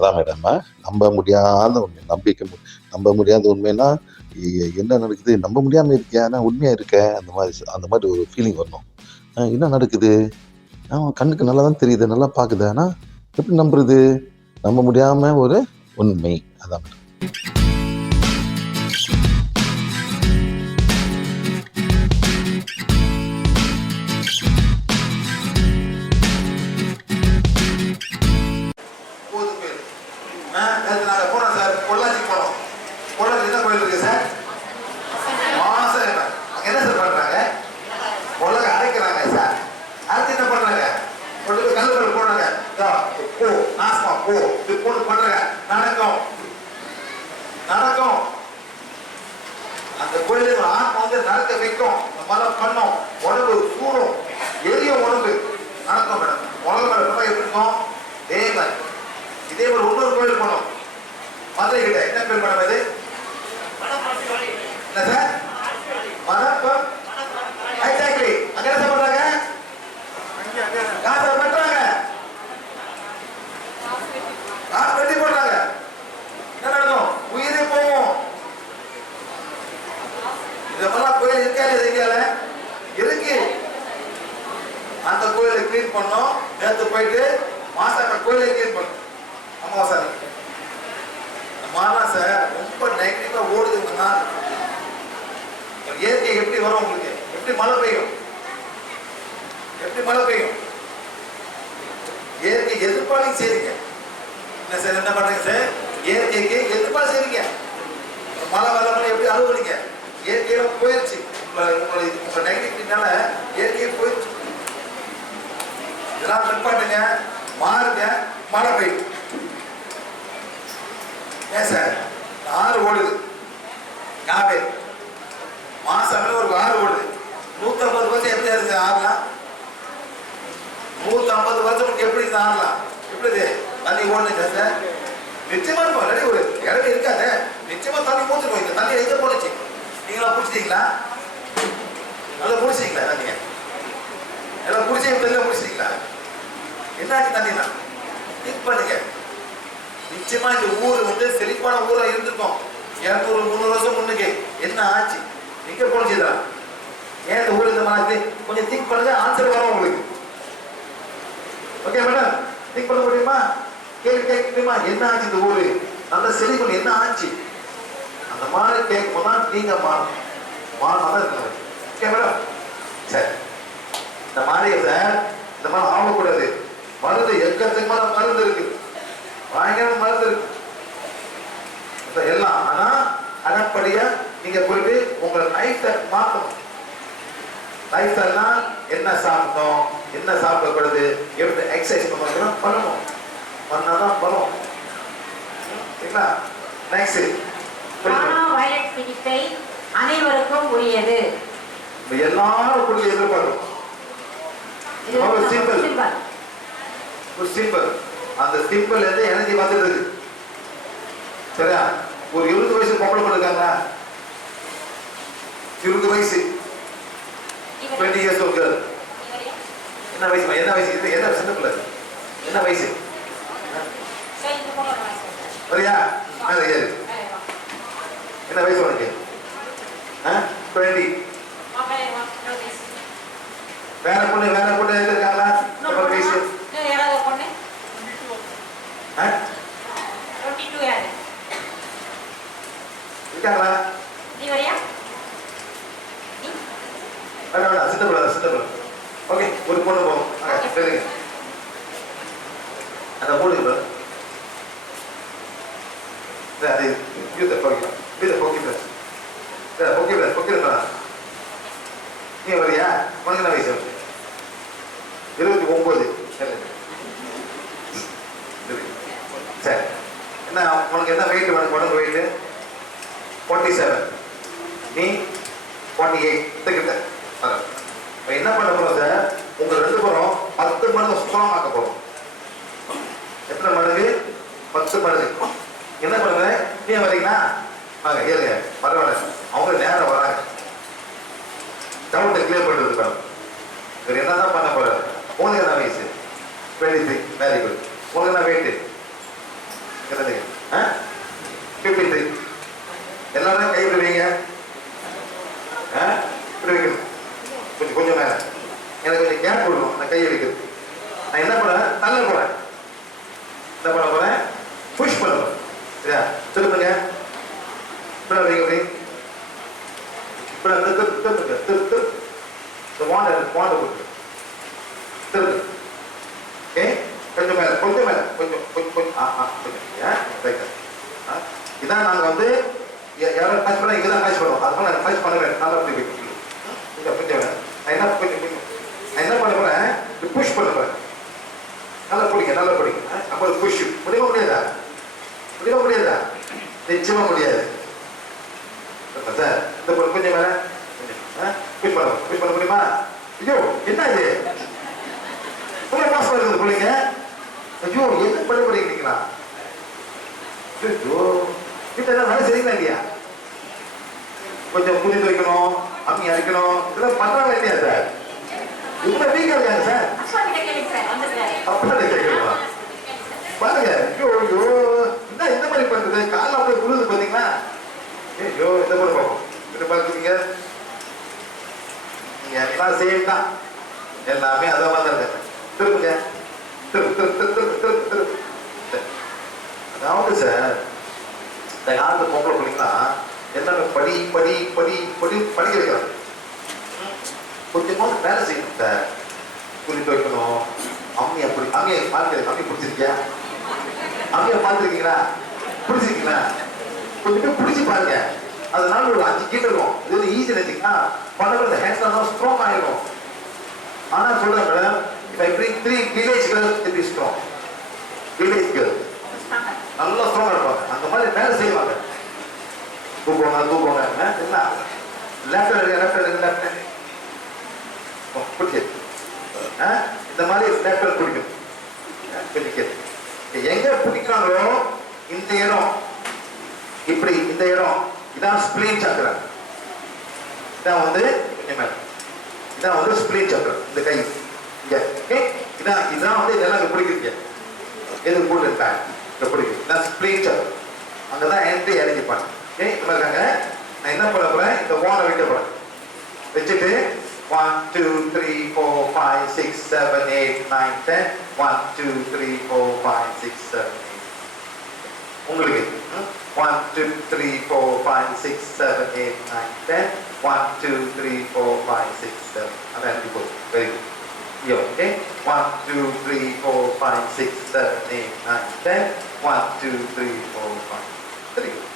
அதான் மேடம். நம்ப முடியாத உண்மை, நம்ப முடியாத உண்மைன்னா, என்ன நடக்குது? நம்ப முடியாம இருக்கியா? நான் உண்மையா இருக்கேன். அந்த மாதிரி ஒரு ஃபீலிங் வரணும். என்ன நடக்குது? கண்ணுக்கு நல்லா தான் தெரியுது, நல்லா பாக்குது. ஆனா எப்படி நம்புறது? நம்ப முடியாம ஒரு உண்மை. அதான் மேடம். நாங்க போனோம் சார், பொள்ளாச்சி போனோம். பொள்ளாச்சி என்ன கோயில் இருக்கு சார்? மாசம். அங்க என்ன சார் பண்றாங்க? உலக அரைக்கிறாங்க சார். அரைச்சு என்ன பண்றாங்க? கொண்டு போய் கல்லுகள் போடுறாங்க. போ நாசமா போ, இது போட்டு பண்றாங்க. நடக்கும் நடக்கும். அந்த கோயிலுக்கு ஆத்மா வந்து நடக்க வைக்கும். மலம் பண்ணும், உடம்பு சூடும், எரியும் உடம்பு. நடக்கும் மேடம். உலக மேடம் எப்படி இருக்கும்? தேவன் இதே ஒரு இன்னொரு கோயில் போனோம் மதுரை கிட்ட. என்ன பேர் மேடம் இது? என்ன சார்? மணப்பம். எக்ஸாக்ட்லி. அங்க என்ன பண்றாங்க? காசை பண்றாங்க, காசு வெட்டி போடுறாங்க. என்ன நடக்கும்? உயிரே போவோம். இதெல்லாம் கோயில் இருக்கா இல்லையா? இந்தியால இருக்கு. அந்த கோயிலை கிளீன் பண்ணோம். நேற்று போயிட்டு மாசாக்க கோயிலை கிளீன் பண்ணோம். ஆமா சார். மாறலாம் சார். ரொம்ப நெகட்டிவா ஓடுதுங்கன்னா இயற்கை எப்படி வரும் உங்களுக்கு? எப்படி மழை பெய்யும்? எப்படி மழை பெய்யும்? இயற்கை எதிர்ப்பாளையும் செய்றீங்க. என்ன சார் என்ன பண்றீங்க சார்? இயற்கைக்கு எதிர்ப்பாளி செய்றீங்க. மழை வரலாம் எப்படி அழுவுறீங்க? இயற்கையில போயிடுச்சு. உங்க நெகட்டிவ்னால இயற்கையை போயிடுச்சு. இதெல்லாம் நிற்பாட்டுங்க, மாறுங்க, மழை பெய்யும். ஏன் சார்? ஆறு ஓடுது காவேரி. மாசம் ஒரு ஆறு ஓடுது. 150 வருஷம் எப்படி இருக்கு ஆறலாம்? 150 வருஷம் எப்படி ஆறலாம்? எப்படி தண்ணி ஓடுங்க சார்? நிச்சயமா இருக்கும். ஒரு இடம் இருக்காது, நிச்சயமா தண்ணி மூச்சுருக்கும். இந்த தண்ணி எங்க போனுச்சு? நீங்களா குடிச்சிட்டீங்களா? நல்லா குடிச்சிட்டீங்களா? தண்ணிய எல்லாம் குடிச்சு தெரியல குடிச்சிட்டீங்களா? என்னாச்சு தண்ணினா? திங்க் பண்ணுங்க. நிச்சயமா இந்த ஊர் வந்து செழிப்பான ஊரா இருந்திருக்கும் 200-300 வருஷம் முன்னுக்கு. என்ன ஆச்சு? எங்க போனச்சுதா? ஏன் இந்த ஊர் இந்த மாதிரி? கொஞ்சம் திங்க் பண்ணுங்க, ஆன்சர் வரும் உங்களுக்கு. ஓகே மேடம், திங்க் பண்ண முடியுமா? கேள்வி கேட்க முடியுமா? என்ன ஆச்சு இந்த ஊரு? நல்ல செழிப்பு என்ன ஆச்சு? அந்த மாதிரி கேட்கும் போதுதான் நீங்க மாறணும் இருக்காங்க. Okay madam. சரி, இந்த மாதிரி சார் இந்த மாதிரி ஆகக்கூடாது. மருந்து எக்கச்சக்கமான மருந்து இருக்கு, பயங்கர மருந்து இருக்கு எல்லாம். ஆனா அதன்படியா நீங்க போயிட்டு உங்க லைஃப் மாற்றணும். லைஃப் ஸ்டைல்னா என்ன சாப்பிட்டோம், என்ன சாப்பிடக்கூடாது, எப்படி எக்ஸசைஸ் பண்ணணும், பண்ணாதான் வரும். சரிங்களா? நெக்ஸ்ட், வயலட் பிடிப்பை அனைவருக்கும் உரியது. எல்லாரும் கூட எதிர்பார்க்கும் ஒரு சிம்பிள். அந்த சிம்பிள் வந்து எனர்ஜி வந்துடுது. சரியா? ஒரு 20 வயசு பொம்பளை பண்ணிருக்காங்க, 20 வயசு 20 years old girl. என்ன வயசு? என்ன வயசு? என்ன சின்ன பிள்ளை? என்ன வயசு? சரியா? என்ன வயசு உனக்கு? 20. வேற பொண்ணு இருக்காங்களா? வயசு இருக்காங்களா? சித்தப்பட. ஓகே, ஒரு பொண்ணு போகும். சரிங்க. அந்த மூணு அது நீ வரியா? உனக்கு என்ன வயசு? 29. சரி, என்ன உனக்கு என்ன வெயிட் வேணும்? உடம்பு வெயிட் 47, நீ 48 கிட்ட. என்ன பண்ண போறோம் சார்? உங்க 2 பேரும் 10 மடங்கு ஸ்ட்ராங் ஆக்க போறோம். எத்தனை மடங்கு? 10 மடங்கு. என்ன பண்ணுங்க? நீ வரீங்களா? வாங்க, ஏறுங்க. பரவாயில்ல, அவங்க நேரம் வராங்க. டவுட்டை கிளியர் பண்ணிட்டு இருக்காங்க. வேறு என்னதான் பண்ண போறாரு? உங்களுக்கு என்ன வயசு? 23. Very good. உங்களுக்கு என்ன வெயிட்? எல்லாரும் கை இப்படி வைங்க. இப்படி வைக்கணும். கொஞ்சம் கொஞ்சம் மேல எனக்கு கொஞ்சம் கேப் விடணும். நான் கையை வைக்கிறது. நான் என்ன பண்ணேன்? தள்ள போறேன். என்ன பண்ண போறேன்? புஷ் பண்ண போறேன். சரியா? திரும்புங்க. இப்படி வைங்க. அப்படி இப்படி திரு இந்த வாண்டை கொடுத்து திரும்பு. ஓகே, கொஞ்சம் மேல கொஞ்சம் மேல கொஞ்சம் கொஞ்சம் கொஞ்சம் கொஞ்சம். இதான் நாங்க வந்து யாரும் டச் பண்ண இங்கதான் டச் பண்ணுவோம். அதனால நான் டச் பண்ணுவேன். நல்லா அப்படி கொஞ்சம் கொஞ்சம் நான் என்ன கொஞ்சம் கொஞ்சம் நான் என்ன பண்ண போறேன்? புஷ் பண்ண போறேன். நல்லா பிடிங்க, நல்லா பிடிங்க. அப்போ புஷ் முடிய முடியாதா? முடிய முடியாதா? நிச்சயமா முடியாது சார். இந்த கொஞ்சம் மேல புஷ் பண்ண முடியுமா? ஐயோ என்ன இது பாஸ் பண்ணுறது பிள்ளைங்க? ஐயோ என்ன பண்ண போறீங்களா? ஐயோ வீட்டில் வேலை சரிங்களா இல்லையா? கொஞ்சம் புளி வைக்கணும், அம்மி அரைக்கணும், இதெல்லாம் பண்றாங்களா இல்லையா சார்? இவ்வளவு வீக்கா இருக்காங்க சார். அப்பா கேட்கணுமா? பாருங்க. ஐயோ ஐயோ என்ன இந்த மாதிரி பண்றது? காலைல அப்படியே புழுது பார்த்தீங்களா? ஐயோ இந்த மாதிரி பார்ப்போம். இதை பார்த்துக்கீங்க. நீங்க எல்லாம் சேம் தான். எல்லாமே அதை வந்தாங்க. திருப்புங்க. அதாவது சார் இந்த காலத்து பொம்பளை பிள்ளைங்களா எல்லாமே படி படி படி படி படிக்க வைக்கிறாங்க. கொஞ்சமாவது வேலை செய்யணும் சார். துணி துவைக்கணும். அம்மியை பார்த்து அம்மி பிடிச்சிருக்கியா? அம்மியை பார்த்துருக்கீங்களா? பிடிச்சிருக்கீங்களா? கொஞ்சம் பிடிச்சி பாருங்க. அதனால ஒரு 5 கிலோ இருக்கும். இது வந்து ஈஸி நினைச்சிங்கன்னா பண்ண ஹேண்ட்ஸ் ஸ்ட்ராங் ஆகிடும். ஆனா சொல்றேன் madam, if I bring 3 village girls to be strong. Village girls நல்லா ஸ்ட்ராங்கா இருப்பாங்க. அந்த மாதிரி வேலை செய்வாங்க. தூக்குவாங்க என்ன லெஃப்ட் பிடிச்சி இந்த மாதிரி லெஃப்ட் பிடிக்கும். எங்க பிடிக்கிறாங்களோ இந்த இடம் இப்படி இந்த இடம் இதான் ஸ்பிளீன் சக்கரம். இதான் வந்து இதான் வந்து ஸ்பிளீன் சக்கரம். இந்த கை இதான் வந்து இதெல்லாம் பிடிக்கிறீங்க. எது போட்டுருக்காங்க பிடிக்கும். இதான் ஸ்பிளீன் சக்கரம். அங்கதான் என்ட்ரி இறங்கிப்பாங்க. இந்த மாதிரி இருக்காங்க. நான் என்ன பண்ண போறேன்? இந்த வானை வைக்க போறேன். வச்சுட்டு 1 2 3 4 5 6 7 8 9 10 1 2 3 4 5 6 7 8 உங்களுக்கு 1 2 3 4 5 6 7 8 9 10 1 2 3 4 5 6 7 அதான் எப்படி போகுது. Very good. யோ ஓகே 1 2 3 4 5 6 7 8 9 10 1 2 3 4 5 வெரி குட்.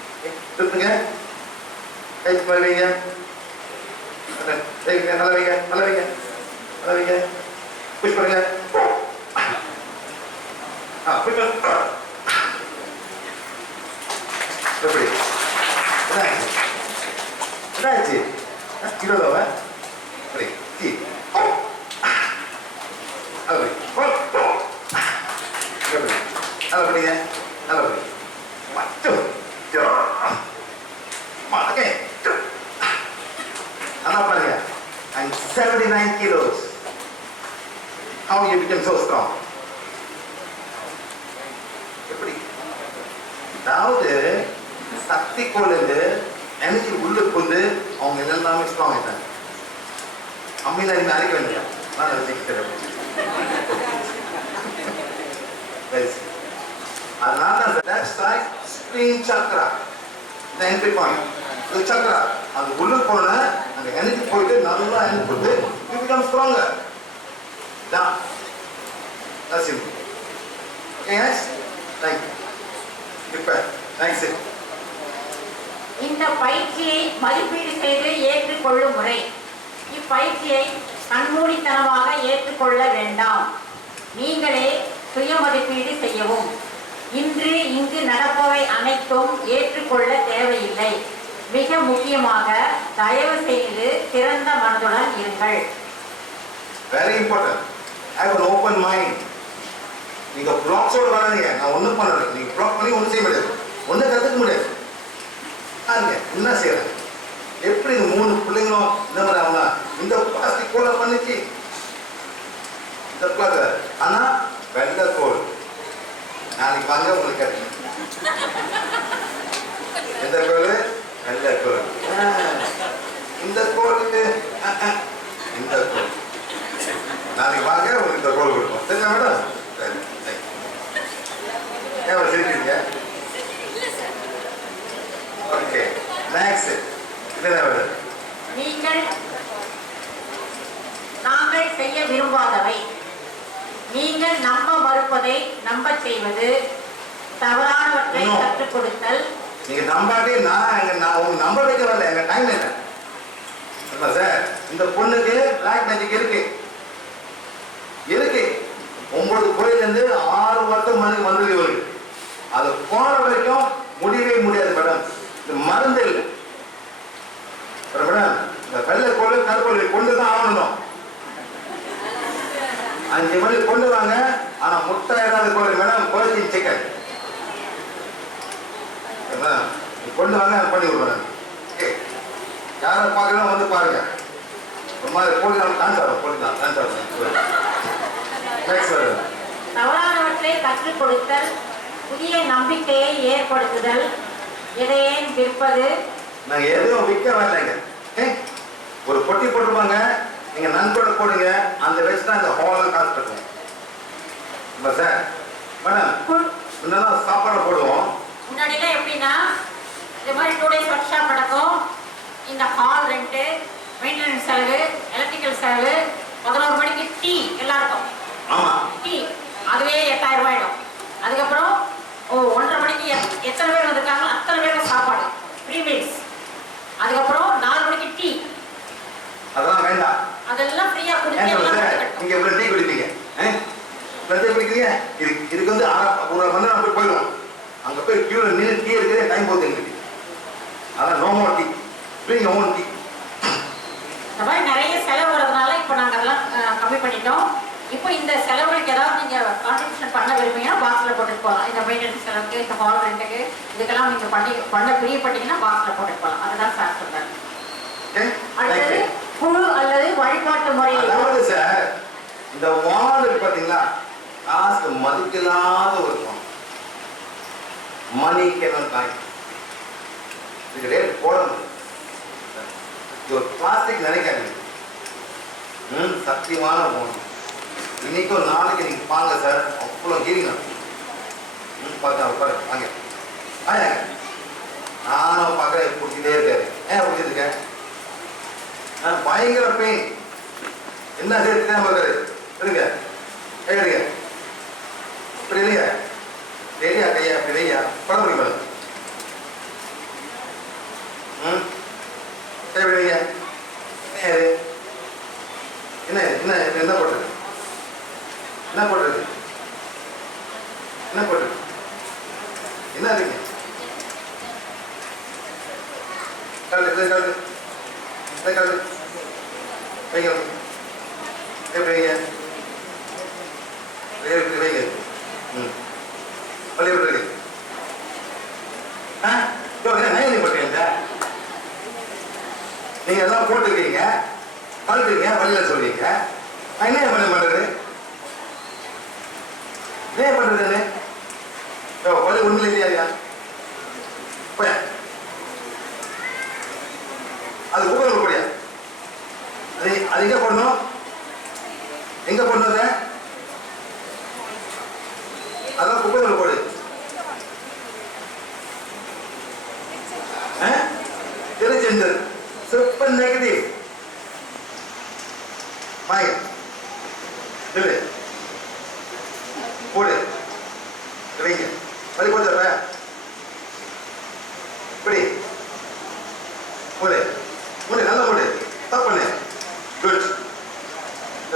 திருப்புங்க. கை வைங்க. நல்லா வைங்க. புஷ் பண்ணுங்க. புஷ் பண்ண எப்படி என்னாச்சு? கிலோதாவ அப்படி நல்லா படிங்க. நல்லா படி நல்லா பாருங்க. I'm 79 kilos. How you become so strong? எப்படி? அதாவது சக்தி கோலிருந்து எனர்ஜி உள்ளுக்கு வந்து அவங்க எல்லாமே ஸ்ட்ராங் ஆயிட்டாங்க. அம்மியில நீங்க அரைக்க வேண்டிய நான் வச்சுக்கிறேன். அதனால லெஃப்ட் சைட் ஸ்பிளீன் சக்கரா இந்த என்ட்ரி பாயிண்ட். இந்த சக்கரா அது உள்ளுக்கு போன அந்த எனர்ஜி போயிட்டு நல்லா எனர்ஜி போட்டு யூ பிகம் ஸ்ட்ராங்கர். தான் that's it. Okay guys, thank you. இப்ப thanks. இந்த பயிற்சியை மதிப்பீடு செய்து ஏற்றுக்கொள்ளும் முறை. இப்பயிற்சியை கண்மூடித்தனமாக ஏற்றுக்கொள்ள வேண்டாம். நீங்களே சுய மதிப்பீடு செய்யவும். இன்று இங்கு நடப்பவை அனைத்தும் ஏற்றுக்கொள்ள தேவையில்லை. மிக முக்கியமாக தயவு செய்து திறந்த மனதுடன் இருங்கள். Very important. Have an open mind. நீங்க பிளாக்ஸோட வராதீங்க. நான் ஒன்றும் பண்ணல. நீங்க பிளாக் பண்ணி ஒன்றும் செய்ய முடியாது. ஒன்றும் கற்றுக்க முடியாது. பாருங்க என்ன செய்யறேன். எப்படி 3 பிள்ளைங்களும் இந்த மாதிரி அவங்க இந்த பிளாஸ்டிக் கோலை பண்ணிச்சு இந்த பிளாக். ஆனா வெள்ளை கோல் நாளைக்கு வாங்க உங்களுக்கு கிடைக்கும். எந்த கோல்? நல்ல கோல். இந்த கோலுக்கு இந்த கோல் நாளைக்கு வாங்க உங்களுக்கு இந்த கோல் கொடுப்போம். சரிங்களா மேடம்? சரி சரி. ஏன் சிரிக்கிறீங்க? ஓகே நெக்ஸ்ட் என்ன மேடம்? நாங்கள் செய்ய விரும்பாதவை. நீங்கள் நம்ப மறுப்பதை நம்ப செய்வது, தவறானவற்றை கற்றுக் கொடுத்தல். நீங்க நம்பாட்டி நான் உங்க நம்ப வைக்க வரல, எங்க டைம் இல்லை சார். இந்த பொண்ணுக்கு பிளாக் மேஜிக் இருக்கு 9 கோயிலிருந்து 6 வருஷம் மனுக்கு வந்தது இவருக்கு. அது போன வரைக்கும் முடியவே முடியாது மேடம். இது மருந்து இல்லை மேடம். இந்த வெள்ளை கோயில் கருக்கோயில் கொண்டுதான் ஆகணும். 5 மணிக்கு கொண்டு வாங்க. ஆனா முட்டை ஏதாவது கோயில் மேடம், கோயில் சிக்கன் கொண்டு வாங்க, பண்ணி விடுவேன். யாரை பார்க்கலாம் வந்து பாருங்க. ஒரு மாதிரி போலி டான்ஸ் ஆடும், போலி தான் டான்ஸ் ஆடும். தவறானவற்றை கற்றுக் கொடுத்தல், புதிய நம்பிக்கையை ஏற்படுத்துதல், எதையேன் விற்பது. நாங்க எதுவும் விற்க வரலைங்க. ஒரு பொட்டி போட்டுருப்பாங்க, நீங்க நண்போட போடுங்க, அந்த வச்சுதான் இந்த ஹோலாம் காசு கட்டுவோம் சார். மேடம் முன்னெல்லாம் சாப்பாடு போடுவோம். முன்னாடிலாம் எப்படின்னா இந்த மாதிரி 2 days ஒர்க் ஷாப் நடக்கும். இந்த ஹால் ரெண்ட்டு, மெயின்டெனன்ஸ் செலவு, எலக்ட்ரிக்கல் செலவு, 11 மணிக்கு டீ எல்லாருக்கும். ஆமா டீ அதுவே 8000 ரூபாயிடும். அதுக்கப்புறம் 1:30 மணிக்கு எத்தனை பேர் வந்திருக்காங்களோ அத்தனை பேருக்கு சாப்பாடு ஃப்ரீ மீல்ஸ். அதுக்கப்புறம் 4 மணிக்கு டீ. அதெல்லாம் வேண்டாம், அதெல்லாம் ஃப்ரீயா கொடுத்து நீங்க இவ்வளவு டீ குடிப்பீங்க, குடிக்கிறீங்க. இதுக்கு வந்து ஒரு மணி நேரம் போய் போயிடுவோம். அங்க போய் கியூல நின்று டீ எடுக்கிறதே டைம் போகுது எங்களுக்கு. அதான் no more tea, please one tea. இந்த மாதிரி நிறைய செலவு வரதுனால இப்போ நாங்கள் அதெல்லாம் கம்மி பண்ணிட்டோம். இப்போ இந்த செலவுகளுக்கு ஏதாவது நீங்கள் கான்ட்ரிபியூஷன் பண்ண விரும்புங்கன்னா பாக்ஸில் போட்டுட்டு போகலாம். இந்த மெயின்டெனன்ஸ் செலவுக்கு, இந்த ஹால் ரெண்ட்டுக்கு, இதுக்கெல்லாம் நீங்கள் பண்ண பிரியப்பட்டீங்கன்னா பாக்ஸில் போட்டுட்டு போகலாம். அதுதான் சார் சொல்றாங்க. அடுத்தது குழு அல்லது வழிபாட்டு முறை. அதாவது சார், இந்த வார்டு பாத்தீங்களா, காசு மதிக்கலாத ஒரு மணி கேன் டைம். இதுக்கு ரேட் போடணும். இது ஒரு பிளாஸ்டிக் நினைக்காதீங்க. சத்தியமான போகணும். இன்னைக்கும் நாளைக்கு நீங்க பாருங்க சார், அவ்வளோ ஹீலிங் பார்த்தா உட்காரு வாங்க. நானும் பார்க்க பிடிச்சிட்டே இருக்காரு. ஏன் பிடிச்சிருக்கேன்? பயங்கர பெயின். என்ன சேர்த்து பார்க்காரு இருங்க, கையெடுங்க, இப்படி இல்லையா ரெடியா, கையா அப்படி ரெடியா பண்ண முடியுமா? கைவிடுங்க. என்ன என்ன என்ன போட்டது? என்ன போட்டது? என்ன போட்டது? என்ன இருக்கு? கழுது கழுது கழுது வைங்க, எப்படி வைங்க, எப்படி வைங்க. பள்ளி விட்டு நயனி போட்டீங்க. நீங்க எல்லாம் போட்டுக்கிறீங்க, கழுதுங்க, பள்ளியில சொல்றீங்க. என்ன பண்றது? ஏன் பண்றது? பள்ளி ஒண்ணுல இல்லையா? அது ஊக்கல் கூடிய அது எங்க போடணும்? எங்க போடணும்? அதான் குப்பைகள் போடு. திருச்செந்தூர் சூப்பர் நெகட்டிவ் வாங்க இல்லை போடு வைங்க. பள்ளி போட்டு இப்படி போடு, போடு, நல்லா போடு. தப்பு குட்.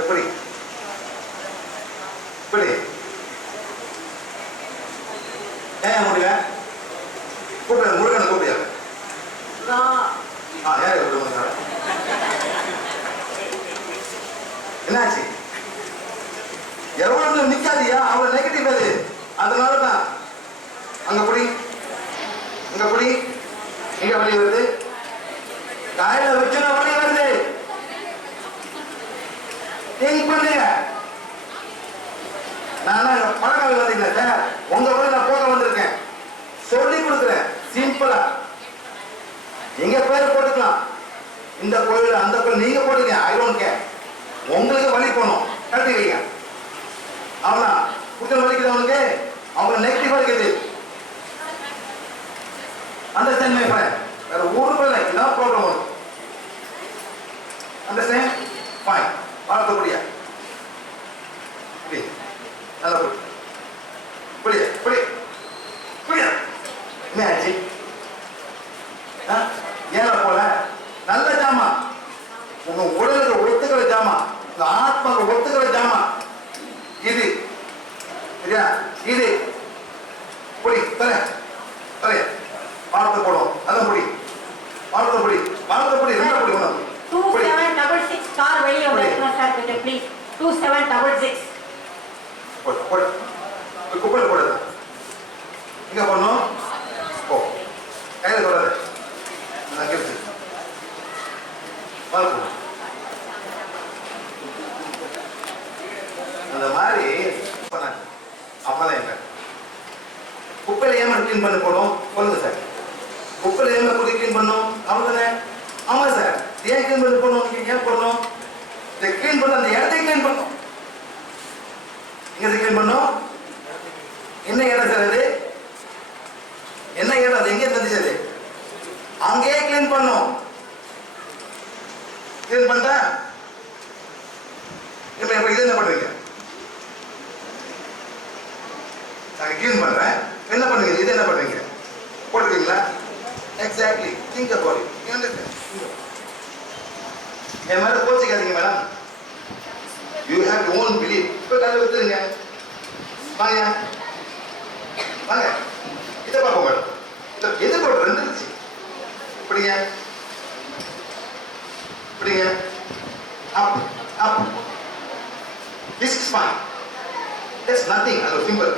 எப்படி இப்படி ஏன் முடியல? கூப்பிட முருகனை கூப்பிடியா? யாரு கூப்பிடுங்க? என்னாச்சு? எவ்வளவு நிக்காதியா? அவ்வளவு நெகட்டிவ் அது. அதனாலதான் அங்க புடி, இங்க புடி, இங்க வழி வருது, காயில வச்சுனா வழி வருது. நீங்க பண்ணுங்க. நான் பழக்கம் வந்தீங்களா சார்? உங்க கூட நான் போக வந்திருக்கேன், சொல்லி கொடுக்குறேன் சிம்பிளா. நீங்க பேர் போட்டுக்கலாம். இந்த கோயில் அந்த கோயில் நீங்க போடுங்க. I don't care. உங்களுக்கு வழி போகணும். கட்டி வைங்க. அவனா குற்றம் வலிக்குது அவனுக்கு. அவங்க நெகட்டிவா இருக்குது. Understand my friend? வேற ஊருக்கு இல்லை. என்ன ப்ராப்ளம் வரும்? Understand? Fine. பார்த்தபடியா நல்லா போடு. புரியுது புரியுது புரியுது. என்ன ஆச்சு? ஏல போல நல்ல ஜாமா, உங்க உடலுக்கு ஒத்துக்கிற ஜாமா, உங்க ஆத்மாவுக்கு ஒத்துக்கிற ஜாமா இது. சரியா? இது புடி தர தரைய பார்த்து போடும். அதான் புடி பார்த்து புடி பார்த்து புடி. ரெண்டு புடி உனக்கு 2766 கார் வெளியே வந்துருக்கணும் சார். கொஞ்சம் ப்ளீஸ் 2766 போடு போடு. குப்பையில் போடுது. இங்க பண்ணும். ஓ கையில் போடாது. நான் கேட்டு பார்க்கணும். அந்த மாதிரி பண்ணாங்க. அப்பதான் என்ன குப்பையில ஏமா கிளீன் பண்ண போடும் சொல்லுங்க சார். குப்பையில ஏமா குடி கிளீன் பண்ணும் அவங்க. ஆமா சார். ஏன் கிளீன் பண்ண போடணும்? ஏன் போடணும்? கிளீன் பண்ண அந்த இடத்தை கிளீன் பண்ணும். எங்க கிளீன் பண்ணும்? என்ன இடம் சார் அது? என்ன இடம் அது? எங்க இருந்துச்சு? அங்கேயே கிளீன் பண்ணும். கிளீன் பண்ணிட்டா இப்ப இது என்ன பண்றீங்க? நான் கிளீன் பண்றேன். என்ன பண்ணுவீங்க? இது என்ன பண்றீங்க? போட்டுருக்கீங்களா? எக்ஸாக்ட்லி. Think about it. என் மேல கோச்சிக்காதீங்க madam. You have your own belief. இப்போ காலையில் விட்டுருங்க. வாங்க வாங்க. இதை பார்ப்போம் மேடம். இதை எது போட்டு ரெண்டு இருந்துச்சு. இப்படிங்க இப்படிங்க up up. This is fine. That's nothing. அது சிம்பிள்.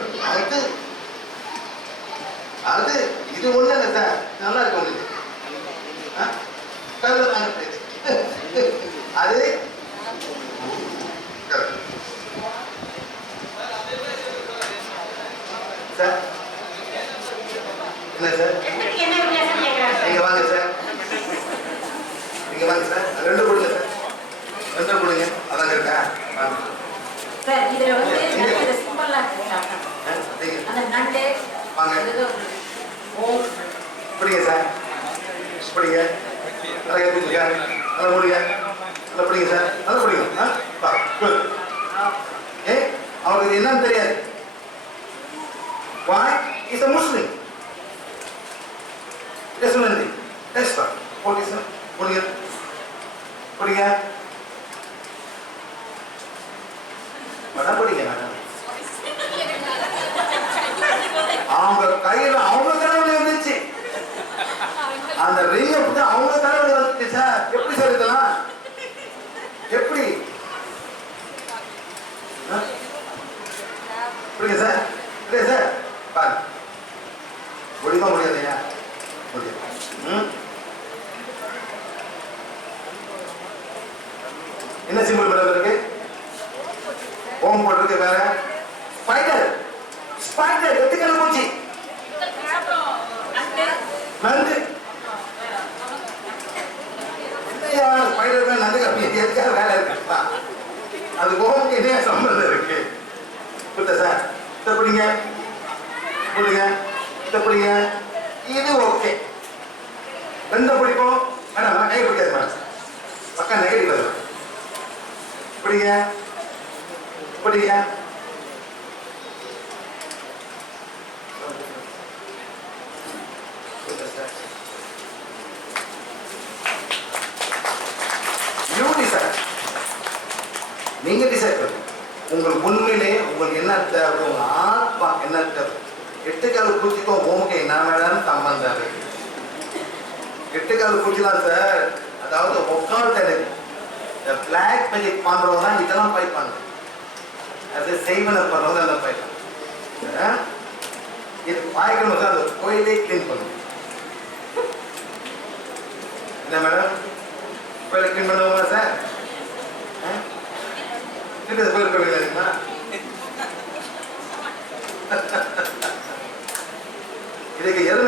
அது இது ஒண்ணு இல்ல சார். நல்லா இருக்கு உங்களுக்கு. அது சார் என்ன சார்? என்ன வித்தியாசம் கேக்குறாங்க? நீங்க வாங்க சார். நீங்க வாங்க சார். ரெண்டு கொடுங்க சார். ரெண்டு கொடுங்க. அதான் இருக்கா? சார் இதுல வந்து நல்ல சிம்பிளா இருக்கு சார். அந்த நண்டு வாங்க. ஓ பிடிங்க சார். பிடிங்க. நல்லா கேட்பீங்க. நல்லா முடிங்க. நல்லா பிடிங்க சார். நல்லா பிடிங்க. ஏ அவருக்கு என்னன்னு தெரியாது. Why? He's a Muslim. That's one thing. That's fine. Okay, sir. Put it. What put it? அவங்க கையில அவங்க தலைவலி வந்துச்சு. அந்த ரிங்க போட்டு அவங்க தலைவலி வந்துச்சு சார். எப்படி சார் இதெல்லாம்? எப்படி? புரியுங்க சார்? இல்லையா சார்? பாருங்க. முடியுமா முடியாதையா? முடியும். என்ன சிம்பிள் மேடம் இருக்கு? ஓம் போட்டிருக்கு. வேற ஸ்பைடர். ஸ்பைடர் எதுக்கான பூச்சி? நண்டு. ஸ்பைடர் நண்டு கம்மி எதுக்காக வேலை இருக்கு? அது ஓம்க்கு என்ன சம்பந்தம் இருக்கு? புரியுதா சார்? இதை பிடிங்க. பிடிங்க. இதை பிடிங்க. இது ஓகே. ரெண்டும் பிடிக்கும். மேடம் கை பிடிக்காது மேடம். பக்கம் நெகட்டிவ் வரும். பிடிங்க. பிடிங்க. நீங்க டிசைட் பண்ணுங்க. உங்களுக்கு உண்மையிலே உங்களுக்கு என்ன தேவை? உங்க ஆத்மா என்ன தேவை? எட்டுக்கால் பூச்சிக்கும் ஓமுக்கு என்ன வேணாலும் சம்பந்தம் இருக்கு. எட்டுக்கால் பூச்சிலாம் சார், அதாவது ஒக்கால் எனக்கு இந்த பிளாக் மேஜிக் பண்றவங்க தான் இதெல்லாம் பைப்பாங்க. அது செய்வனை பண்றவங்க அந்த பைப்பாங்க. இது பாய்க்கணும் சார். அந்த கோயிலே கிளீன் பண்ணுங்க. என்ன மேடம்? கோயிலை கிளீன் பண்ணுவோமா சார்? கோயில் கோயிலுங்களா? இதுக்கு எது